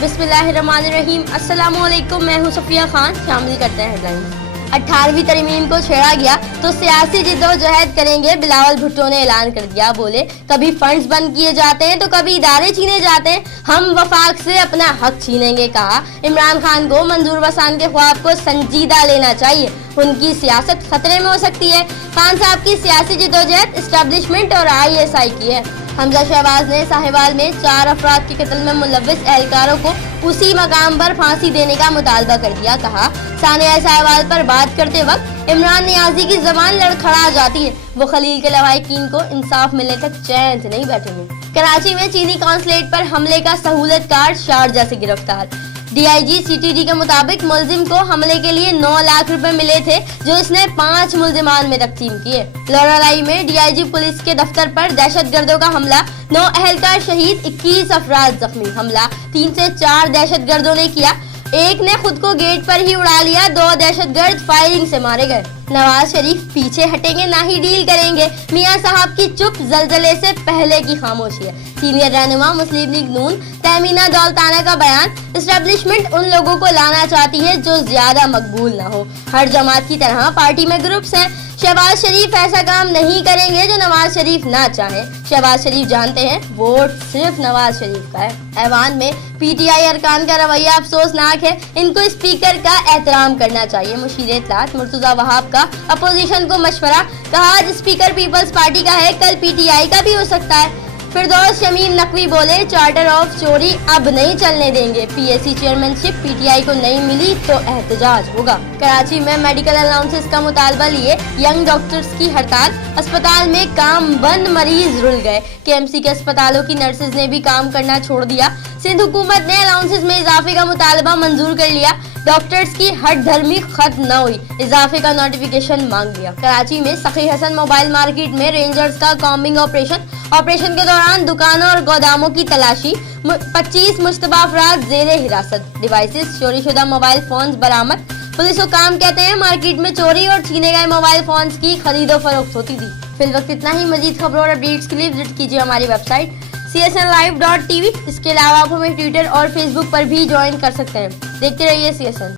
बिस्मिल्लाहिर्रहमानिर्रहीम। अस्सलामुअलैकुम, मैं हूं सफिया खान। शामिल करते हैं हेडलाइंस। 18वीं तरमीम को छेड़ा गया तो सियासी जिद्दोजहद करेंगे, बिलावल भुट्टो ने ऐलान कर दिया। बोले, कभी फंड्स बंद किए जाते हैं तो कभी इदारे छीने जाते हैं, हम वफाक से अपना हक छीनेंगे। कहा, इमरान खान को मंजूर वसान के ख्वाब को संजीदा लेना चाहिए, उनकी सियासत खतरे में हो सकती है। खान साहब की सियासी जिद्दोजहद एस्टेब्लिशमेंट और ISI की है। हमजा शहबाज ने साहिवाल में 4 अफराद के कत्ल में मुलव्विस एहलकारों को उसी मकाम पर फांसी देने का मुतालबा कर दिया। कहा, सानिया साहिवाल पर बात करते वक्त इमरान नियाजी की जबान लड़खड़ा जाती है, वो खलील के लवाहिकीन को इंसाफ मिलने तक चैन से नहीं बैठेंगे। कराची में चीनी कॉन्सुलेट पर हमले का सहूलतकार शारजा से गिरफ्तार। DIG CTD के मुताबिक मुलजिम को हमले के लिए 9 लाख रुपए मिले थे, जो इसने 5 मुलजिमान में तकसीम किए। लौरालाई में DIG पुलिस के दफ्तर पर दहशतगर्दों का हमला, 9 अहलकार शहीद, 21 अफराद जख्मी। हमला 3 से 4 दहशतगर्दों ने किया, एक ने खुद को गेट पर ही उड़ा लिया, 2 दहशतगर्द फायरिंग से मारे गए। नवाज शरीफ पीछे हटेंगे ना ही डील करेंगे, मियां साहब की चुप जलजले से पहले की खामोशी है। सीनियर रहनुमा मुस्लिम लीग नून तहमीना दौलताना का बयान, एस्टेब्लिशमेंट उन लोगों को लाना चाहती है जो ज्यादा मकबूल ना हो, हर जमात की तरह पार्टी में ग्रुप्स हैं। शहबाज शरीफ ऐसा काम नहीं करेंगे जो नवाज शरीफ ना चाहे। शहबाज शरीफ जानते हैं वोट सिर्फ नवाज शरीफ का है। ऐवान में PTI अरकान का रवैया अफसोसनाक है, इनको स्पीकर का एहतराम करना चाहिए। मुशीर इत्तलात मुर्तजा वहाब का अपोजिशन को मशवरा। कहा, आज स्पीकर पीपल्स पार्टी का है, कल PTI का भी हो सकता है। फिरदौस शमीम नकवी बोले, चार्टर ऑफ चोरी अब नहीं चलने देंगे, PSC चेयरमैनशिप PTI को नहीं मिली तो एहतजाज होगा। कराची में मेडिकल अलाउंसेस का मुतालबा लिए यंग डॉक्टर्स की हड़ताल, अस्पताल में काम बंद, मरीज रुल गए। KMC के अस्पतालों की नर्सेज ने भी काम करना छोड़ दिया। सिंध हुकूमत ने अलाउंसेस में इजाफे का मुतालबा मंजूर कर लिया। डॉक्टर्स की हट धर्मी खत्म न हुई, इजाफे का नोटिफिकेशन मांग लिया। कराची में सखी हसन मोबाइल मार्केट में रेंजर्स का कॉम्बिंग ऑपरेशन के दौरान दुकानों और गोदामों की तलाशी, 25 मुश्तबा अफराद जेरे हिरासत। डिवाइसेस, चोरीशुदा मोबाइल फोन्स बरामद। पुलिस हुकाम कहते हैं मार्केट में चोरी और छीने गए मोबाइल फोन्स की खरीदो फरोख्त होती थी। फिलवक्त इतना ही। मजीद खबरों और अपडेट्स के लिए विजिट कीजिए हमारी वेबसाइट csnlive.tv। इसके अलावा आप हमें ट्विटर और फेसबुक पर भी ज्वाइन कर सकते हैं। देखते रहिए CSN।